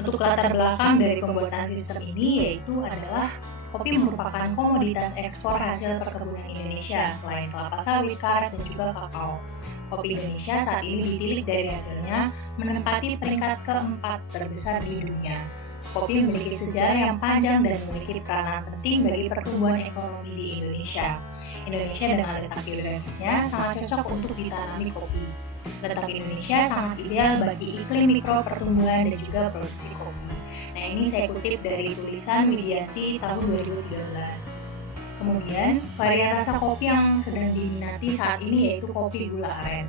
Untuk latar belakang dari pembuatan sistem ini yaitu adalah kopi merupakan komoditas ekspor hasil perkebunan Indonesia selain kelapa sawit, karet, dan juga kakao. Kopi Indonesia saat ini ditilik dari hasilnya menempati peringkat keempat terbesar di dunia. Kopi memiliki sejarah yang panjang dan memiliki peranan penting bagi pertumbuhan ekonomi di Indonesia. Indonesia dengan letak geografisnya sangat cocok untuk ditanami kopi. Letak Indonesia sangat ideal bagi iklim mikro pertumbuhan dan juga produksi kopi. Nah, ini saya kutip dari tulisan Widianti tahun 2013. Kemudian, varian rasa kopi yang sedang diminati saat ini yaitu kopi gula aren.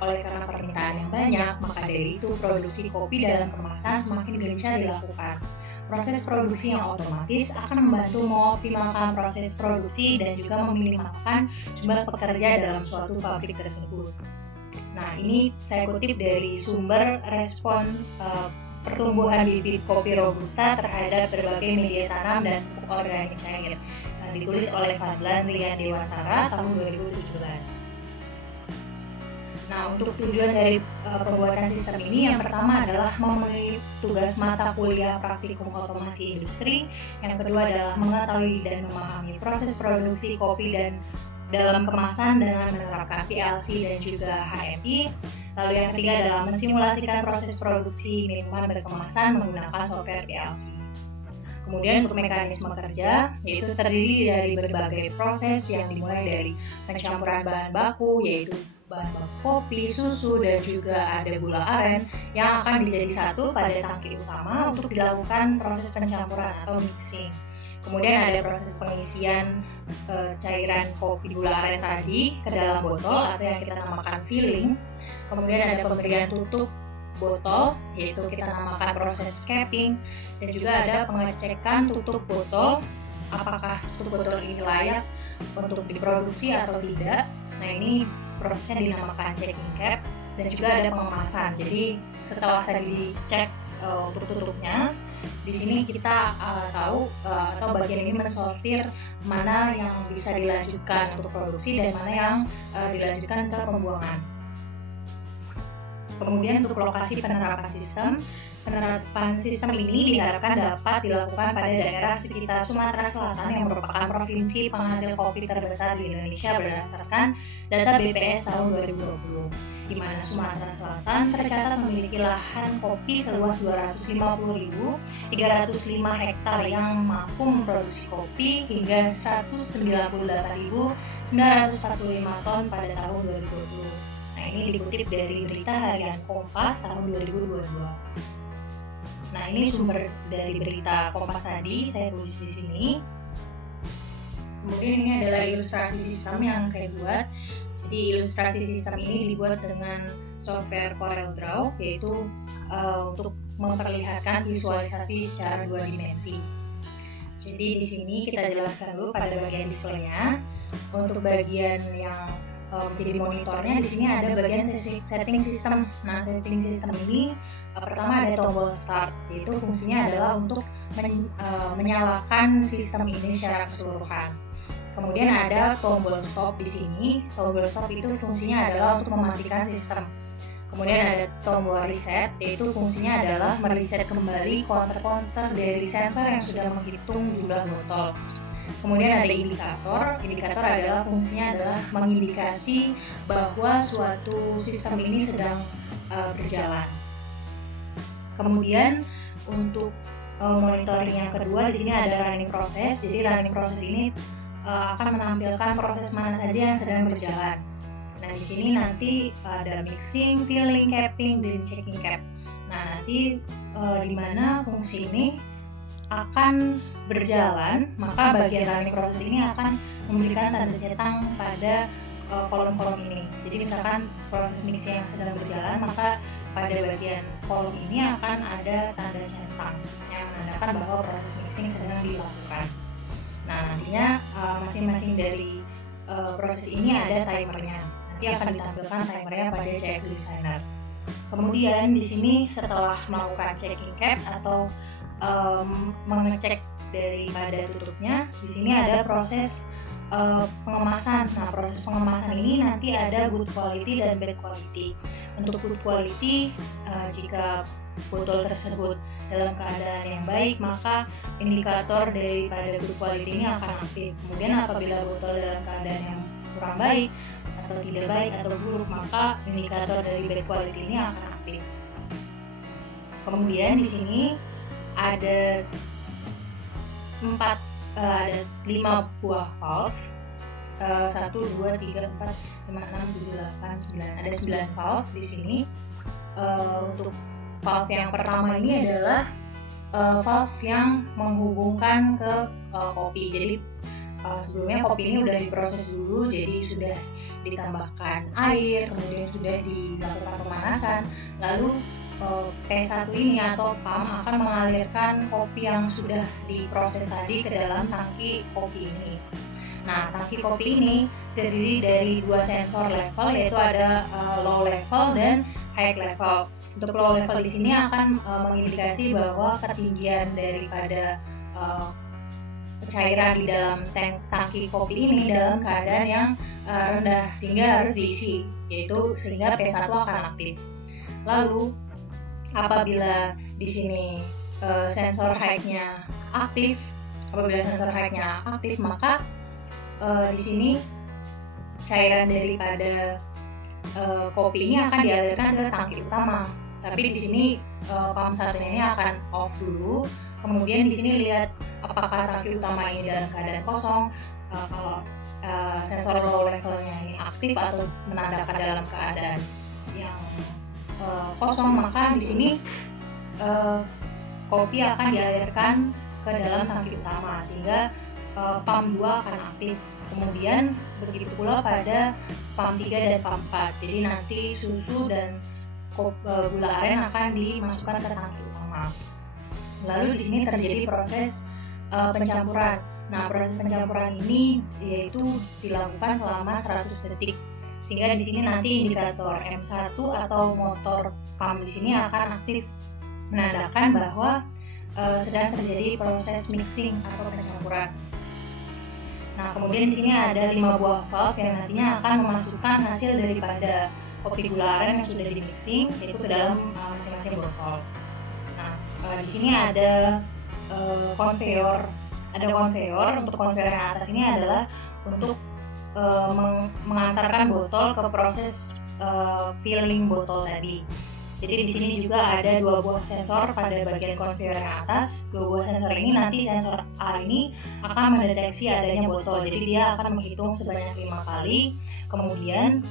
Oleh karena permintaan yang banyak, maka dari itu produksi kopi dalam kemasan semakin gencar dilakukan. Proses produksi yang otomatis akan membantu mengoptimalkan proses produksi dan juga meminimalkan jumlah pekerja dalam suatu pabrik tersebut. Nah, ini saya kutip dari sumber respon pertumbuhan bibit kopi robusta terhadap berbagai media tanam dan pupuk organik cair. Ditulis oleh Fadlan Rian Dewantara tahun 2017. Nah, untuk tujuan dari pembuatan sistem ini yang pertama adalah memenuhi tugas mata kuliah praktikum otomasi industri, yang kedua adalah mengetahui dan memahami proses produksi kopi dan dalam kemasan dengan menerapkan PLC dan juga HMI. Lalu yang ketiga adalah mensimulasikan proses produksi minuman berkemasan menggunakan software PLC. Kemudian untuk mekanisme kerja, yaitu terdiri dari berbagai proses yang dimulai dari pencampuran bahan baku, yaitu bahan baku kopi, susu, dan juga ada gula aren yang akan dijadi satu pada tangki utama untuk dilakukan proses pencampuran atau mixing. Kemudian ada proses pengisian cairan kopi gula aren tadi ke dalam botol atau yang kita namakan filling. Kemudian ada pemberian tutup botol, yaitu kita namakan proses capping, dan juga ada pengecekan tutup botol, apakah tutup botol ini layak untuk diproduksi atau tidak. Nah, ini prosesnya dinamakan checking cap, dan juga ada pengemasan. Jadi setelah tadi dicek untuk tutupnya, di sini kita tahu atau bagian ini mensortir mana yang bisa dilanjutkan untuk produksi dan mana yang dilanjutkan ke pembuangan. Kemudian untuk lokasi penerapan sistem ini diharapkan dapat dilakukan pada daerah sekitar Sumatera Selatan yang merupakan provinsi penghasil kopi terbesar di Indonesia berdasarkan data BPS tahun 2020, di mana Sumatera Selatan tercatat memiliki lahan kopi seluas 250.305 hektar yang mampu memproduksi kopi hingga 198.945 ton pada tahun 2020. Nah, ini dikutip dari berita harian Kompas tahun 2022. Nah, ini sumber dari berita Kompas tadi, saya tulis di sini. Kemudian ini adalah ilustrasi sistem yang saya buat. Jadi ilustrasi sistem ini dibuat dengan software CorelDRAW, yaitu untuk memperlihatkan visualisasi secara dua dimensi. Jadi di sini kita jelaskan dulu pada bagian displaynya. Untuk bagian yang jadi monitornya, di sini ada bagian setting system. Nah, setting system ini pertama ada tombol start, yaitu fungsinya adalah untuk menyalakan sistem ini secara keseluruhan. Kemudian ada tombol stop di sini. Tombol stop itu fungsinya adalah untuk mematikan sistem. Kemudian ada tombol reset, yaitu fungsinya adalah mereset kembali counter dari sensor yang sudah menghitung jumlah botol. Kemudian ada indikator adalah fungsinya adalah mengindikasi bahwa suatu sistem ini sedang berjalan. Kemudian untuk monitoring yang kedua di sini ada running process. Jadi running process ini akan menampilkan proses mana saja yang sedang berjalan. Nah, di sini nanti ada mixing, filling, capping, dan checking cap. Nah, nanti di mana fungsi ini akan berjalan, maka bagian running process ini akan memberikan tanda centang pada kolom-kolom ini. Jadi misalkan proses mixing yang sedang berjalan, maka pada bagian kolom ini akan ada tanda centang yang menandakan bahwa proses mixing sedang dilakukan. Nah, nantinya masing-masing dari proses ini ada timernya. Nanti akan ditampilkan timernya pada CF Designer. Kemudian di sini setelah melakukan checking cap atau mengecek daripada tutupnya, di sini ada proses pengemasan. Nah, proses pengemasan ini nanti ada good quality dan bad quality. Untuk good quality, jika botol tersebut dalam keadaan yang baik, maka indikator daripada good quality ini akan aktif. Kemudian apabila botol dalam keadaan yang kurang baik atau tidak baik atau buruk, maka indikator dari bad quality ini akan aktif. Kemudian di sini ada 5 buah valve, 1, 2, 3, 4, 5, 6, 7, 8, 9. Ada 9 valve di sini. Untuk valve yang pertama ini adalah valve yang menghubungkan ke kopi. Jadi sebelumnya kopi ini sudah diproses dulu, jadi sudah ditambahkan air, kemudian sudah dilakukan pemanasan, lalu P1 ini atau pump akan mengalirkan kopi yang sudah diproses tadi ke dalam tangki kopi ini. Nah, tangki kopi ini terdiri dari 2 sensor level, yaitu ada low level dan high level. Untuk low level di sini akan mengindikasi bahwa ketinggian daripada cairan di dalam tangki kopi ini dalam keadaan yang rendah sehingga harus diisi, yaitu sehingga P1 akan aktif. Lalu apabila di sini sensor high-nya aktif, maka di sini cairan daripada kopi ini akan dialirkan ke tangki utama. Tapi di sini pump satunya ini akan off dulu. Kemudian di sini lihat apakah tangki utama ini dalam keadaan kosong. Kalau sensor low levelnya ini aktif atau menandakan dalam keadaan yang kosong, maka di sini kopi akan dialirkan ke dalam tangki utama sehingga pump 2 akan aktif. Kemudian begitu pula pada pump 3 dan pump 4. Jadi nanti susu dan gula aren akan dimasukkan ke tangki utama. Lalu di sini terjadi proses pencampuran. Nah, proses pencampuran ini yaitu dilakukan selama 100 detik. Sehingga di sini nanti indikator M1 atau motor pump di sini akan aktif, menandakan bahwa sedang terjadi proses mixing atau pencampuran. Nah, kemudian di sini ada 5 buah valve yang nantinya akan memasukkan hasil daripada kopi gula aren yang sudah di mixing yaitu ke dalam masing-masing botol. Nah, di sini ada konveyor. Untuk konveyor yang atas ini adalah untuk mengantarkan botol ke proses filling botol tadi. Jadi di sini juga ada 2 buah sensor pada bagian konveyor yang atas. 2 buah sensor ini nanti sensor A ini akan mendeteksi adanya botol. Jadi dia akan menghitung sebanyak 5 kali. Kemudian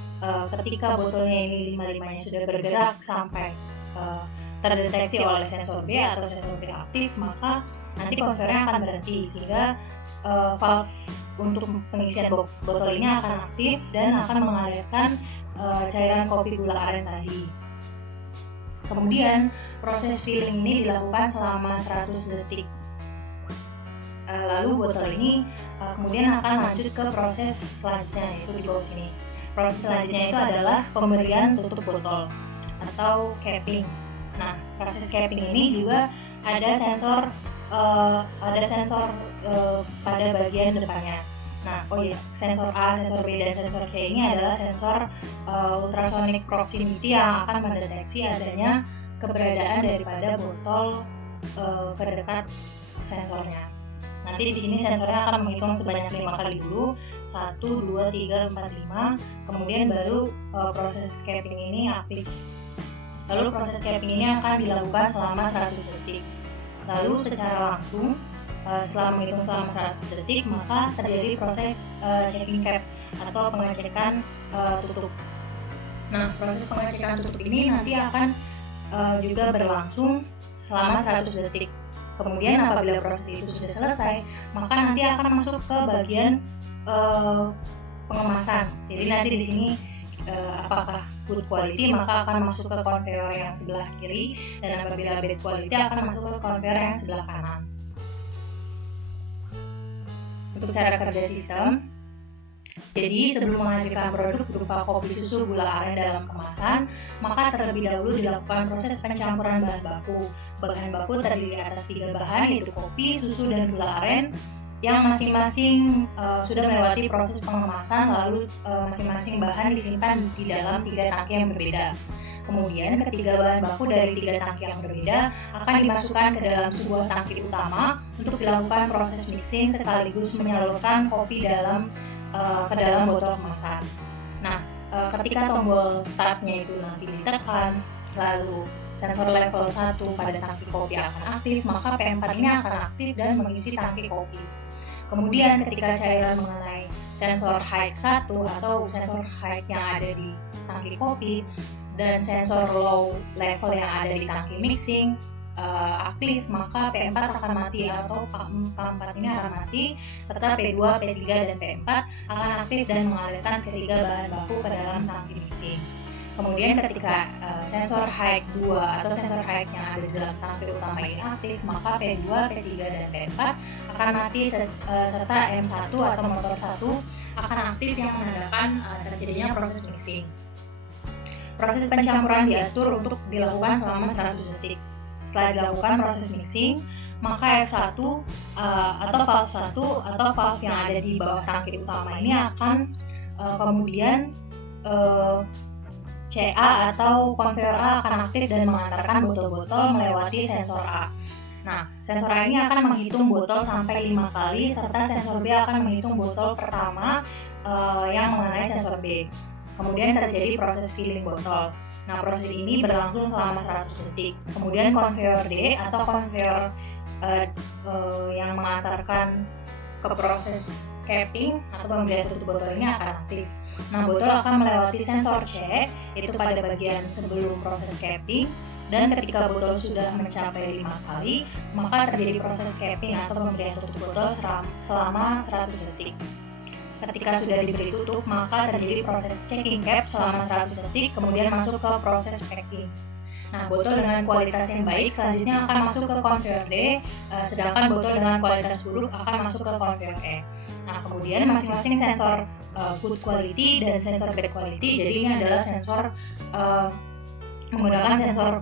ketika botolnya ini 5-5-nya sudah bergerak sampai terdeteksi oleh sensor B atau sensor B aktif, maka nanti konveyornya akan berhenti sehingga valve untuk pengisian botol ini akan aktif dan akan mengalirkan cairan kopi gula aren tadi. Kemudian proses filling ini dilakukan selama 100 detik. Lalu botol ini kemudian akan lanjut ke proses selanjutnya, yaitu di bawah sini. Proses selanjutnya itu adalah pemberian tutup botol atau capping. Nah, proses capping ini juga ada sensor pada bagian depannya. Nah, sensor A, sensor B, dan sensor C ini adalah sensor ultrasonic proximity yang akan mendeteksi adanya keberadaan daripada botol terdekat sensornya. Nanti di sini sensornya akan menghitung sebanyak 5 kali dulu, 1, 2, 3, 4, 5, kemudian baru proses capping ini aktif. Lalu proses capping ini akan dilakukan selama 100 detik. Lalu secara langsung setelah menghitung selama 100 detik, maka terjadi proses checking cap atau pengecekan tutup. Nah, proses pengecekan tutup ini nanti akan juga berlangsung selama 100 detik. Kemudian apabila proses itu sudah selesai, maka nanti akan masuk ke bagian pengemasan. Jadi nanti di sini apakah good quality, maka akan masuk ke konveyor yang sebelah kiri, dan apabila bad quality akan masuk ke konveyor yang sebelah kanan. Untuk cara kerja sistem, jadi sebelum menghasilkan produk berupa kopi susu gula aren dalam kemasan, maka terlebih dahulu dilakukan proses pencampuran bahan baku. Bahan baku terdiri atas 3 bahan, yaitu kopi, susu, dan gula aren, yang masing-masing sudah melewati proses pengemasan, lalu masing-masing bahan disimpan di dalam 3 tangki yang berbeda. Kemudian ketiga bahan baku dari 3 tangki yang berbeda akan dimasukkan ke dalam sebuah tangki utama untuk dilakukan proses mixing sekaligus menyalurkan kopi ke dalam botol kemasan. Nah, ketika tombol startnya itu nanti ditekan, lalu sensor level 1 pada tangki kopi akan aktif, maka P4 ini akan aktif dan mengisi tangki kopi. Kemudian ketika cairan mengenai sensor height 1 atau sensor height yang ada di tangki kopi dan sensor low level yang ada di tangki mixing aktif, maka P4 akan mati atau P4 ini akan mati, serta P2, P3, dan P4 akan aktif dan mengalirkan ketiga bahan baku ke dalam tangki mixing. Kemudian ketika sensor height 2 atau sensor height yang ada di dalam tangki utama ini aktif, maka P2, P3, dan P4 akan mati serta M1 atau motor 1 akan aktif yang menandakan terjadinya proses mixing. Proses pencampuran diatur untuk dilakukan selama 100 detik. Setelah dilakukan proses mixing, maka F1 atau valve 1 atau valve yang ada di bawah tangki utama ini akan kemudian CA atau konveyor A akan aktif dan mengantarkan botol-botol melewati sensor A. Nah, sensor A ini akan menghitung botol sampai 5 kali, serta sensor B akan menghitung botol pertama yang mengenai sensor B. Kemudian terjadi proses filling botol. Nah, proses ini berlangsung selama 100 detik. Kemudian konveyor D atau konveyor yang mengantarkan ke proses capping atau pemberian tutup botol ini akan aktif. Nah, botol akan melewati sensor C, yaitu pada bagian sebelum proses capping, dan ketika botol sudah mencapai 5 kali, maka terjadi proses capping atau pemberian tutup botol selama 100 detik. Ketika sudah diberi tutup, maka terjadi proses checking cap selama 100 detik, kemudian masuk ke proses packing. Nah, botol dengan kualitas yang baik selanjutnya akan masuk ke konveyor D, sedangkan botol dengan kualitas buruk akan masuk ke konveyor E. Nah, kemudian masing-masing sensor good quality dan sensor bad quality, jadi ini adalah sensor menggunakan sensor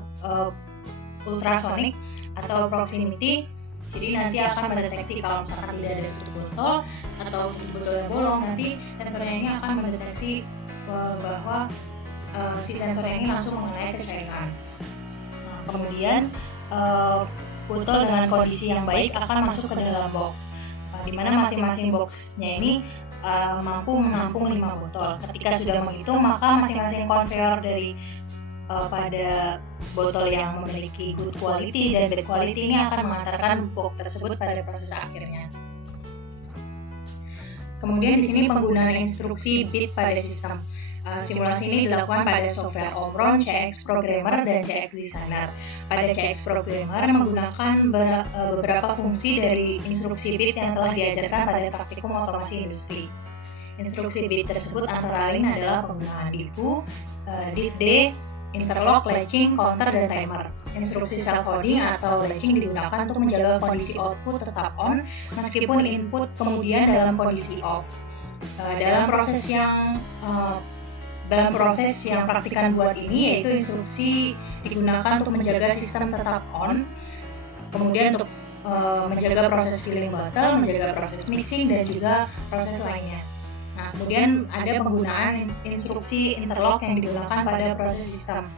ultrasonic atau proximity. Jadi nanti akan mendeteksi kalau misalkan tidak ada tutup botol atau tutup botol yang bolong, nanti sensornya ini akan mendeteksi bahwa si sensornya ini langsung mengenai ke cairan. Nah, kemudian botol dengan kondisi yang baik akan masuk ke dalam box, di mana masing-masing boxnya ini mampu menampung 5 botol. Ketika sudah menghitung, maka masing-masing konveyor dari pada botol yang memiliki good quality dan bad quality ini akan mengantarkan box tersebut pada proses akhirnya. Kemudian di sini penggunaan instruksi bit pada sistem. Simulasi ini dilakukan pada software Omron, CX Programmer, dan CX Designer. Pada CX Programmer menggunakan beberapa fungsi dari instruksi bit yang telah diajarkan pada praktikum otomasi industri. Instruksi bit tersebut antara lain adalah penggunaan diffu, diff-D, interlock, latching, counter, dan timer. Instruksi self-holding atau latching digunakan untuk menjaga kondisi output tetap on meskipun input kemudian dalam kondisi off. Dalam proses yang praktikan buat ini, yaitu instruksi digunakan untuk menjaga sistem tetap on, kemudian untuk menjaga proses filling bottle, menjaga proses mixing, dan juga proses lainnya. Nah, kemudian ada penggunaan instruksi interlock yang digunakan pada proses sistem.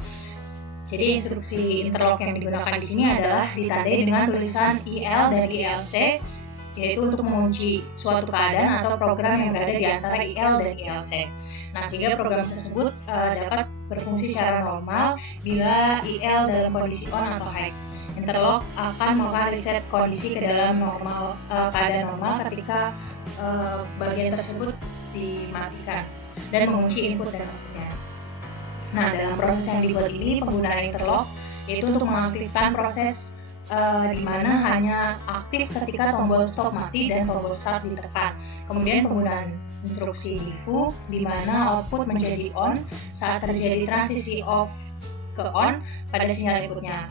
Jadi instruksi interlock yang digunakan di sini adalah ditandai dengan tulisan IL dan ILC, yaitu untuk mengunci suatu keadaan atau program yang berada di antara IL dan ILC. Nah, sehingga program tersebut dapat berfungsi secara normal bila IL dalam kondisi on atau high. Interlock akan melakukan reset kondisi ke dalam keadaan normal ketika bagian tersebut dimatikan dan mengunci input dan outputnya. Nah, dalam proses yang dibuat ini penggunaan interlock yaitu untuk mengaktifkan proses di mana hanya aktif ketika tombol stop mati dan tombol start ditekan. Kemudian penggunaan instruksi diffu di mana output menjadi on saat terjadi transisi off ke on pada sinyal inputnya.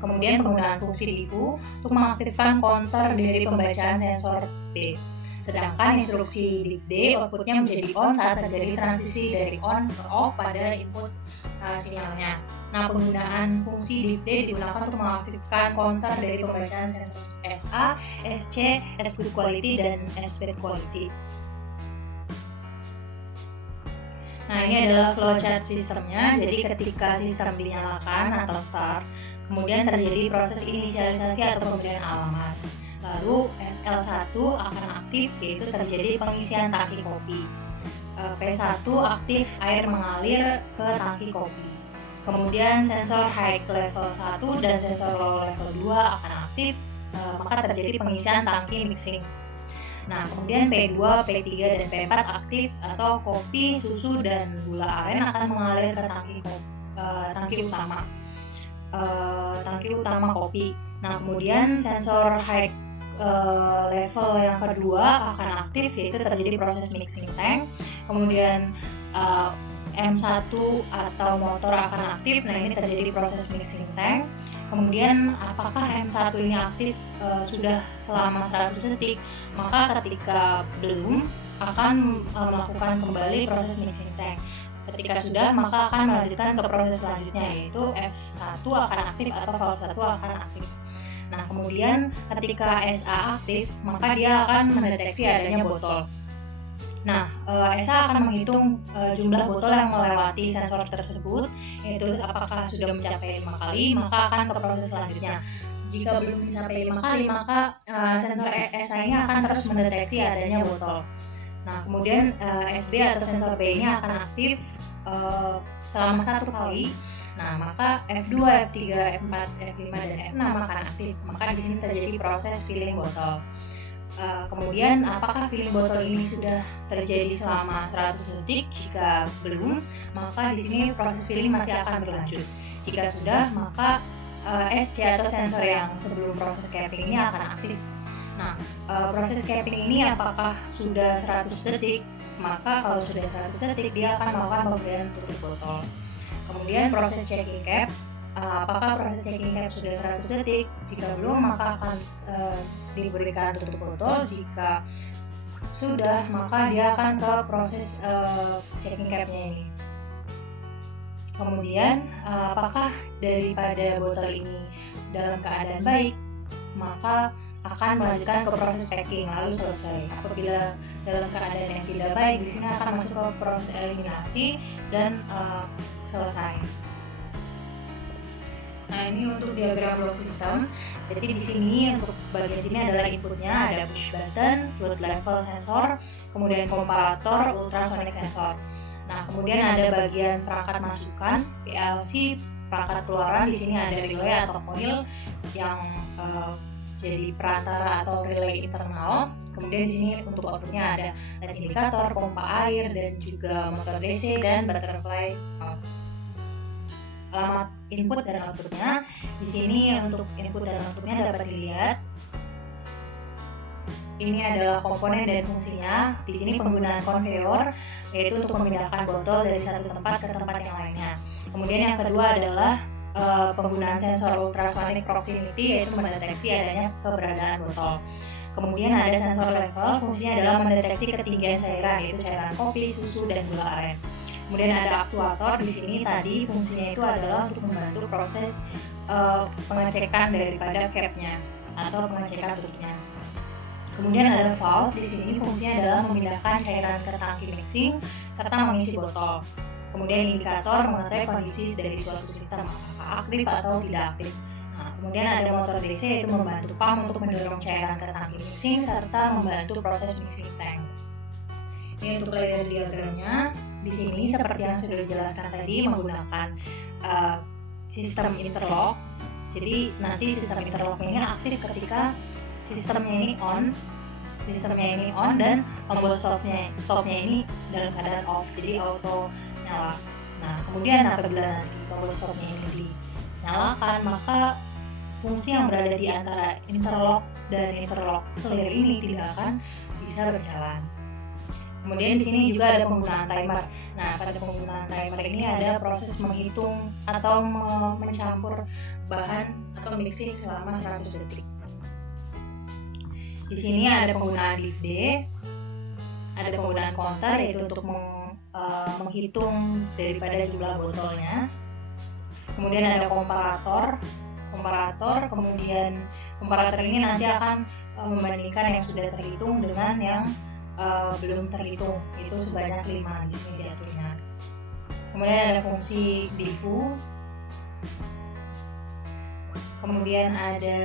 Kemudian penggunaan fungsi diffu untuk mengaktifkan counter dari pembacaan sensor B. Sedangkan instruksi diff-D outputnya menjadi on saat terjadi transisi dari on ke off pada input sinyalnya. Nah, penggunaan fungsi diff-D digunakan untuk mengaktifkan counter dari pembacaan sensor SA, SC, S good quality, dan S bad quality. Nah, ini adalah flowchart sistemnya. Jadi ketika sistem dinyalakan atau start, kemudian terjadi proses inisialisasi atau pemberian alamat. Lalu SL1 akan aktif, yaitu terjadi pengisian tangki kopi. P1 aktif, air mengalir ke tangki kopi. Kemudian sensor high level 1 dan sensor low level 2 akan aktif, maka terjadi pengisian tangki mixing. Nah, kemudian P2, P3, dan P4 aktif atau kopi, susu, dan gula aren akan mengalir ke tangki utama kopi. Nah, kemudian sensor high level yang kedua akan aktif, yaitu terjadi proses mixing tank. Kemudian M1 atau motor akan aktif. Nah, ini terjadi proses mixing tank. Kemudian apakah M1 ini aktif sudah selama 100 detik, maka ketika belum akan melakukan kembali proses mixing tank. Ketika sudah, maka akan melanjutkan ke proses selanjutnya, yaitu F1 akan aktif atau valve 1 akan aktif. Nah, kemudian ketika SA aktif, maka dia akan mendeteksi adanya botol. Nah, SA akan menghitung jumlah botol yang melewati sensor tersebut, yaitu apakah sudah mencapai 5 kali, maka akan ke proses selanjutnya. Jika belum mencapai 5 kali, maka sensor SA ini akan terus mendeteksi adanya botol. Nah, kemudian SB atau sensor B ini akan aktif selama 1 kali. Nah, maka F2, F3, F4, F5, dan F6 akan aktif. Maka di sini terjadi proses filling botol. Kemudian apakah filling botol ini sudah terjadi selama 100 detik? Jika belum, maka di sini proses filling masih akan berlanjut. Jika sudah, maka SC atau sensor yang sebelum proses capping ini akan aktif. Nah, proses capping ini apakah sudah 100 detik? Maka kalau sudah 100 detik, dia akan melakukan pemberian tutup botol. Kemudian proses checking cap, apakah proses checking cap sudah 100 detik? Jika belum, maka akan diberikan tutup botol. Jika sudah, maka dia akan ke proses checking capnya ini. Kemudian apakah daripada botol ini dalam keadaan baik, maka akan melanjutkan ke proses packing lalu selesai. Apabila dalam keadaan yang tidak baik, di sini akan masuk ke proses eliminasi dan selesai. Nah, ini untuk diagram block system. Jadi di sini untuk bagian sini adalah inputnya, ada push button, fluid level sensor, kemudian komparator, ultrasonic sensor. Nah, kemudian ada bagian perangkat masukan, PLC, perangkat keluaran. Di sini ada relay atau coil yang jadi perantara atau relay internal. Kemudian di sini untuk outputnya ada LED indikator, pompa air, dan juga motor DC dan butterfly. Alamat input dan outputnya di sini untuk input dan outputnya dapat dilihat. Ini adalah komponen dan fungsinya. Di sini penggunaan konveyor, yaitu untuk memindahkan botol dari satu tempat ke tempat yang lainnya. Kemudian yang kedua adalah penggunaan sensor ultrasonic proximity, yaitu mendeteksi adanya keberadaan botol. Kemudian ada sensor level, fungsinya adalah mendeteksi ketinggian cairan, yaitu cairan kopi, susu, dan gula aren. Kemudian ada aktuator. Di sini tadi fungsinya itu adalah untuk membantu proses pengecekan daripada capnya atau pengecekan tutupnya. Kemudian ada valve. Di sini fungsinya adalah memindahkan cairan ke tangki mixing serta mengisi botol. Kemudian indikator mengetahui kondisi dari suatu sistem apakah aktif atau tidak aktif. Nah, kemudian ada motor DC, yaitu membantu pump untuk mendorong cairan ke tangki mixing serta membantu proses mixing tank. Ini untuk layer diagramnya. Di sini seperti yang sudah dijelaskan tadi menggunakan sistem interlock. Jadi nanti sistem interlock ini aktif ketika sistemnya ini on dan tombol stopnya ini dalam keadaan off, jadi auto nyala. Nah, kemudian apabila nanti tombol stopnya ini dinyalakan, maka fungsi yang berada di antara interlock dan interlock clear ini tidak akan bisa berjalan. Kemudian di sini juga ada penggunaan timer. Nah, pada penggunaan timer ini ada proses menghitung atau mencampur bahan atau mixing selama 100 detik. Di sini ada penggunaan diff D, ada penggunaan counter, yaitu untuk menghitung daripada jumlah botolnya. Kemudian ada komparator, kemudian komparator ini nanti akan membandingkan yang sudah terhitung dengan yang belum terhitung, itu sebanyak 5 di sini diaturnya. Kemudian ada fungsi diffu, kemudian ada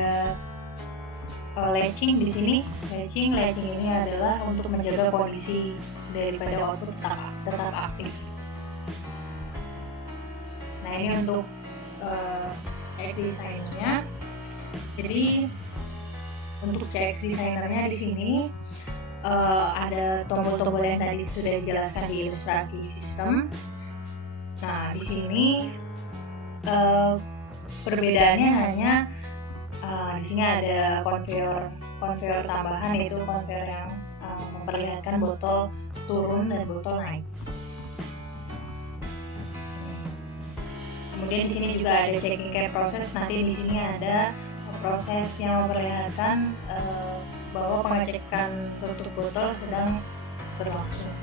latching di sini. Latching ini adalah untuk menjaga kondisi daripada output tetap aktif. Nah, ini untuk CX designernya. Jadi untuk CX designernya di sini ada tombol-tombol yang tadi sudah dijelaskan di ilustrasi sistem. Nah, di sini perbedaannya hanya di sini ada konveyor tambahan, yaitu konveyor yang memperlihatkan botol turun dan botol naik. Kemudian di sini juga ada checking cap proses. Nanti di sini ada proses yang memperlihatkan bahwa pengecekan tutup botol sedang berlangsung.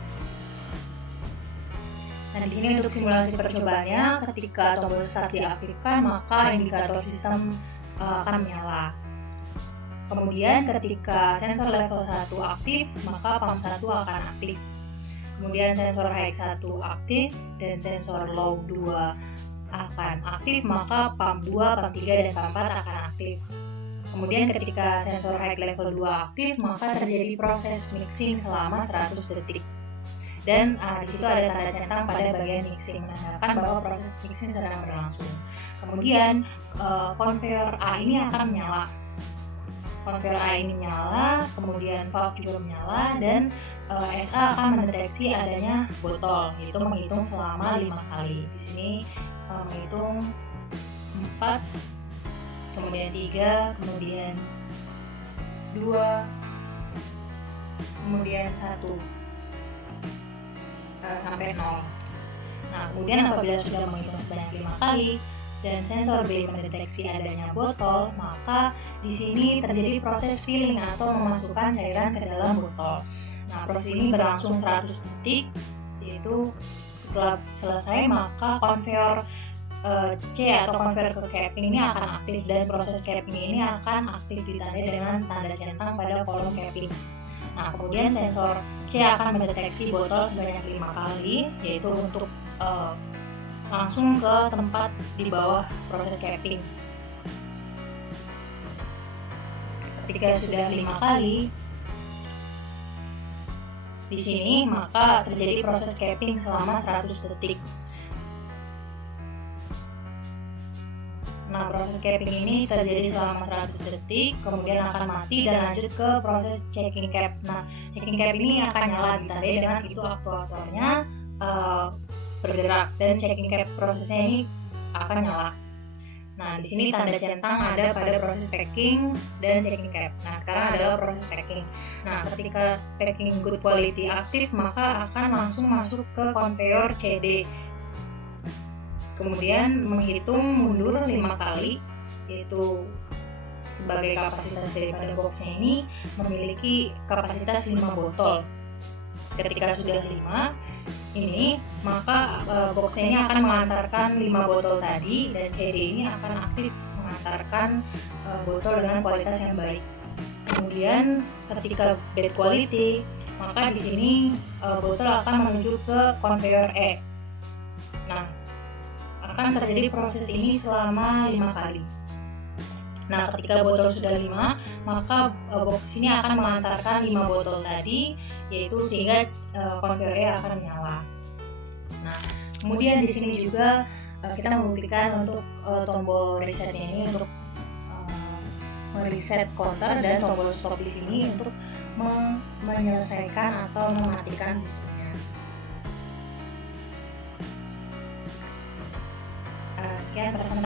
Nah, di sini untuk simulasi percobaannya, ketika tombol start diaktifkan, maka indikator sistem akan menyala. Kemudian ketika sensor level 1 aktif, maka pump 1 akan aktif. Kemudian sensor high 1 aktif dan sensor low 2 akan aktif, maka pump 2, pump 3, dan pump 4 akan aktif. Kemudian ketika sensor high level 2 aktif, maka terjadi proses mixing selama 100 detik. Dan di situ ada tanda centang pada bagian mixing, menandakan bahwa proses mixing sedang berlangsung. Kemudian konveyor A ini akan menyala. Konveyor A ini menyala, kemudian valve juga menyala, dan SA akan mendeteksi adanya botol, yaitu menghitung selama 5 kali. Di sini menghitung 4, kemudian 3, kemudian 2, kemudian 1 sampai 0. Nah, kemudian apabila sudah menghitung sebanyak 5 kali dan sensor B mendeteksi adanya botol, maka di sini terjadi proses filling atau memasukkan cairan ke dalam botol. Nah, proses ini berlangsung 100 detik, yaitu setelah selesai maka konveyor C atau konveyor ke capping ini akan aktif, dan proses capping ini akan aktif ditandai dengan tanda centang pada kolom capping. Nah, kemudian sensor C akan mendeteksi botol sebanyak 5 kali, yaitu untuk langsung ke tempat di bawah proses capping. Ketika sudah 5 kali di sini, maka terjadi proses capping selama 100 detik. Nah, proses capping ini terjadi selama 100 detik, kemudian akan mati dan lanjut ke proses checking cap. Nah, checking cap ini akan nyala ditandai dengan itu aktuatornya bergerak, dan checking cap prosesnya ini akan nyala. Nah, di sini tanda centang ada pada proses packing dan checking cap. Nah, sekarang adalah proses packing. Nah, ketika packing good quality aktif, maka akan langsung masuk ke konveyor CD. Kemudian menghitung mundur 5 kali, yaitu sebagai kapasitas daripada boxnya ini memiliki kapasitas 5 botol. Ketika sudah 5 ini, maka boxnya ini akan mengantarkan 5 botol tadi, dan CD ini akan aktif mengantarkan botol dengan kualitas yang baik. Kemudian ketika bad quality, maka di sini botol akan menuju ke konveyor E. Nah, akan terjadi proses ini selama 5 kali. Nah, ketika botol sudah 5, maka box ini akan mengantarkan 5 botol tadi, yaitu sehingga konveyor E akan menyala. Nah, kemudian di sini juga kita membuktikan untuk tombol resetnya ini untuk mereset counter, dan tombol stop di sini untuk menyelesaikan atau mematikan sistemnya. Sekian presentasi.